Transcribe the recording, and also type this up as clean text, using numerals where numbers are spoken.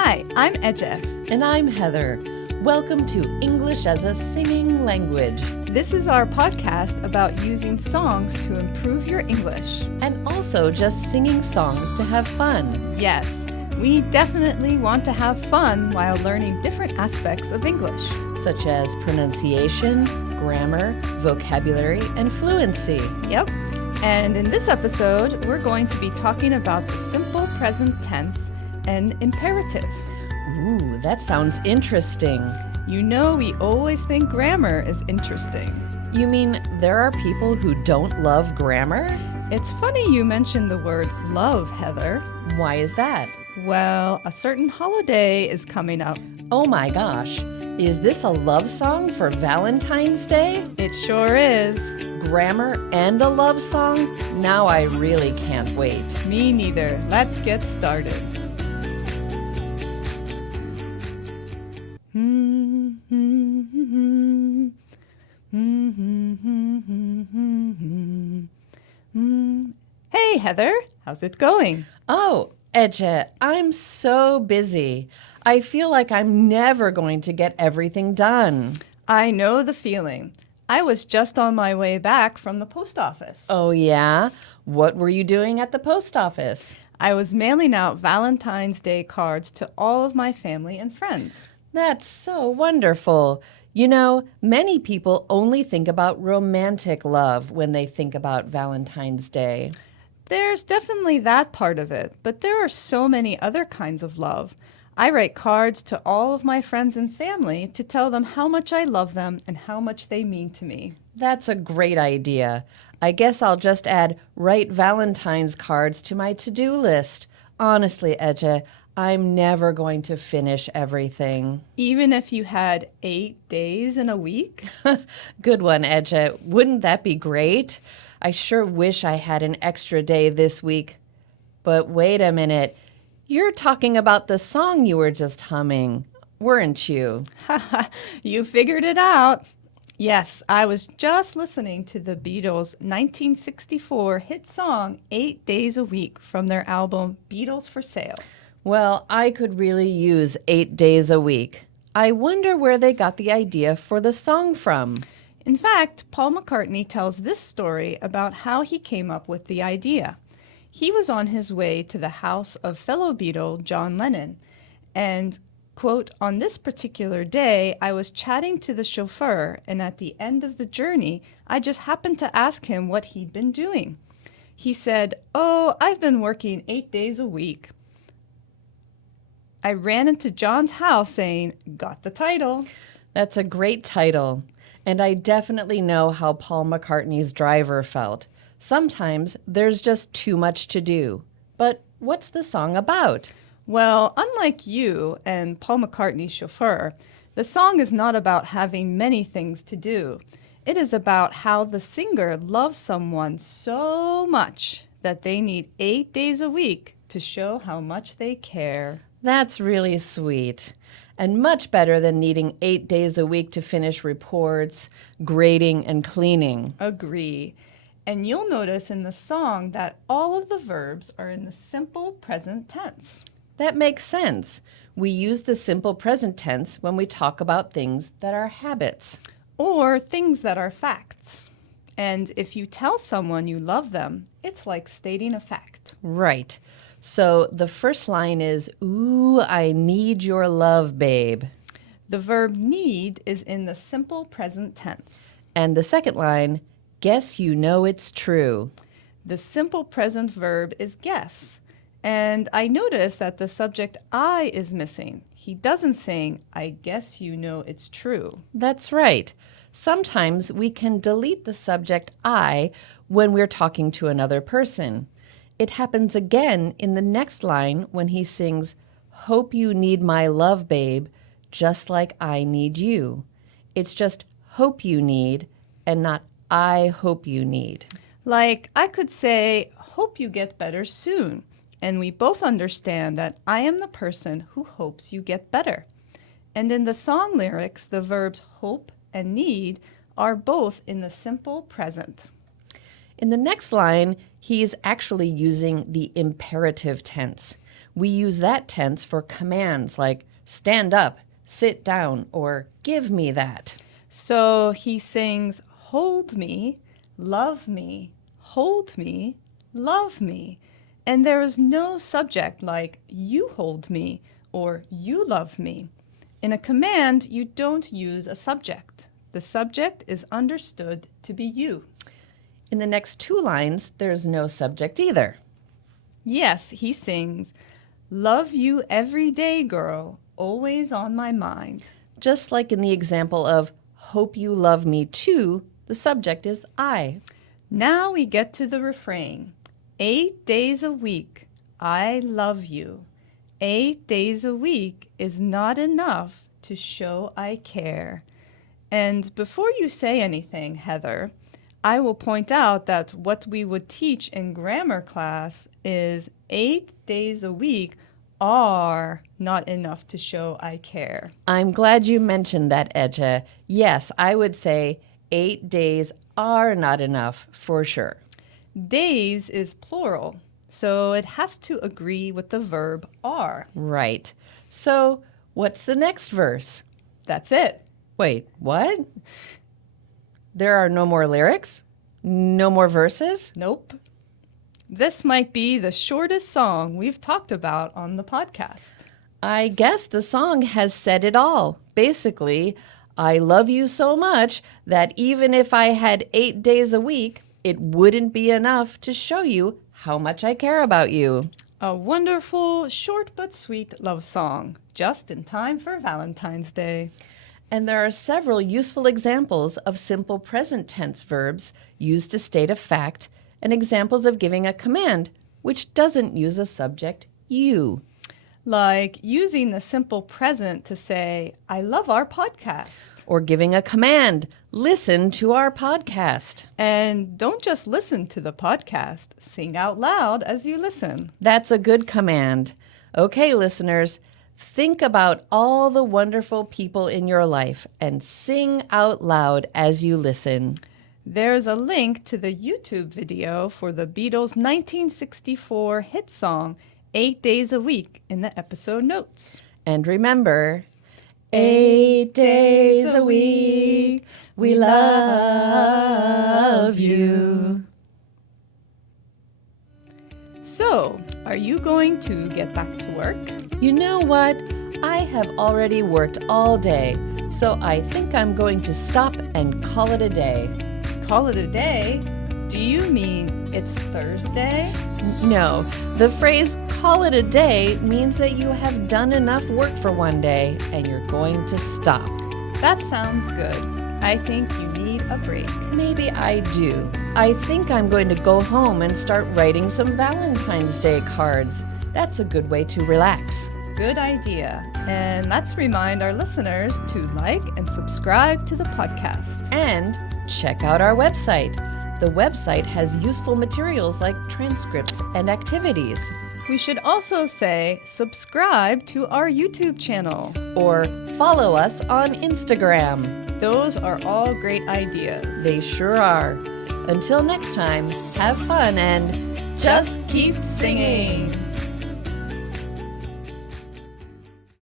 Hi, I'm Eje. And I'm Heather. Welcome to English as a Singing Language. This is our podcast about using songs to improve your English. And also just singing songs to have fun. Yes, we definitely want to have fun while learning different aspects of English. Such as pronunciation, grammar, vocabulary, and fluency. Yep. And in this episode, we're going to be talking about the simple present tense and imperative. Ooh, that sounds interesting. You know, we always think grammar is interesting. You mean there are people who don't love grammar? It's funny you mentioned the word love, Heather. Why is that? Well, a certain holiday is coming up. Oh my gosh. Is this a love song for Valentine's Day? It sure is. Grammar and a love song? Now I really can't wait. Me neither. Let's get started. Hey, Heather. How's it going? Oh, Eje, I'm so busy. I feel like I'm never going to get everything done. I know the feeling. I was just on my way back from the post office. Oh, yeah? What were you doing at the post office? I was mailing out Valentine's Day cards to all of my family and friends. That's so wonderful. You know, many people only think about romantic love when they think about Valentine's Day. There's definitely that part of it, but there are so many other kinds of love. I write cards to all of my friends and family to tell them how much I love them and how much they mean to me. That's a great idea. I guess I'll just add write Valentine's cards to my to-do list. Honestly, Eje, I'm never going to finish everything. Even if you had 8 days in a week? Good one, Eje. Wouldn't that be great? I sure wish I had an extra day this week. But wait a minute. You're talking about the song you were just humming, weren't you? You figured it out. Yes, I was just listening to the Beatles' 1964 hit song 8 Days a Week from their album Beatles for Sale. Well, I could really use 8 days a week. I wonder where they got the idea for the song from. In fact, Paul McCartney tells this story about how he came up with the idea. He was on his way to the house of fellow Beatle John Lennon, and, quote, on this particular day, I was chatting to the chauffeur, and at the end of the journey, I just happened to ask him what he'd been doing. He said, "Oh, I've been working 8 days a week." I ran into John's house saying, "Got the title." That's a great title. And I definitely know how Paul McCartney's driver felt. Sometimes there's just too much to do. But what's the song about? Well, unlike you and Paul McCartney's chauffeur, the song is not about having many things to do. It is about how the singer loves someone so much that they need 8 days a week to show how much they care. That's really sweet. And much better than needing 8 days a week to finish reports, grading, and cleaning. Agree. And you'll notice in the song that all of the verbs are in the simple present tense. That makes sense. We use the simple present tense when we talk about things that are habits. Or things that are facts. And if you tell someone you love them, it's like stating a fact. Right. So the first line is, "Ooh, I need your love, babe." The verb need is in the simple present tense. And the second line, "Guess you know it's true." The simple present verb is guess. And I notice that the subject I is missing. He doesn't sing, "I guess you know it's true." That's right. Sometimes we can delete the subject I when we're talking to another person. It happens again in the next line when he sings, "Hope you need my love, babe, just like I need you." It's just hope you need and not I hope you need. Like I could say, "Hope you get better soon." And we both understand that I am the person who hopes you get better. And in the song lyrics, the verbs hope and need are both in the simple present. In the next line, he's actually using the imperative tense. We use that tense for commands like stand up, sit down, or give me that. So he sings, hold me, love me, hold me, love me. And there is no subject like you hold me or you love me. In a command, you don't use a subject. The subject is understood to be you. In the next two lines, there's no subject either. Yes, he sings, love you every day, girl, always on my mind. Just like in the example of hope you love me too, the subject is I. Now we get to the refrain. 8 days a week, I love you. 8 days a week is not enough to show I care. And before you say anything, Heather, I will point out that what we would teach in grammar class is 8 days a week are not enough to show I care. I'm glad you mentioned that, Edja. Yes, I would say 8 days are not enough for sure. Days is plural, so it has to agree with the verb are. Right. So, what's the next verse? That's it. Wait, what? There are no more lyrics? No more verses? Nope. This might be the shortest song we've talked about on the podcast. I guess the song has said it all. Basically, I love you so much that even if I had 8 days a week, it wouldn't be enough to show you how much I care about you. A wonderful, short but sweet love song, just in time for Valentine's Day. And there are several useful examples of simple present tense verbs used to state a fact and examples of giving a command which doesn't use a subject, you. Like using the simple present to say, I love our podcast. Or giving a command, listen to our podcast. And don't just listen to the podcast, sing out loud as you listen. That's a good command. Okay, listeners, think about all the wonderful people in your life and sing out loud as you listen. There's a link to the YouTube video for the Beatles' 1964 hit song, 8 Days a Week, in the episode notes. And remember, 8 days a week, we love you. So, are you going to get back to work? You know what? I have already worked all day, so I think I'm going to stop and call it a day. Call it a day? Do you mean it's Thursday? No, the phrase call it a day means that you have done enough work for one day and you're going to stop. That sounds good. I think you need a break. Maybe I do. I think I'm going to go home and start writing some Valentine's Day cards. That's a good way to relax. Good idea. And let's remind our listeners to like and subscribe to the podcast. And check out our website. The website has useful materials like transcripts and activities. We should also say subscribe to our YouTube channel. Or follow us on Instagram. Those are all great ideas. They sure are. Until next time, have fun and Just keep singing.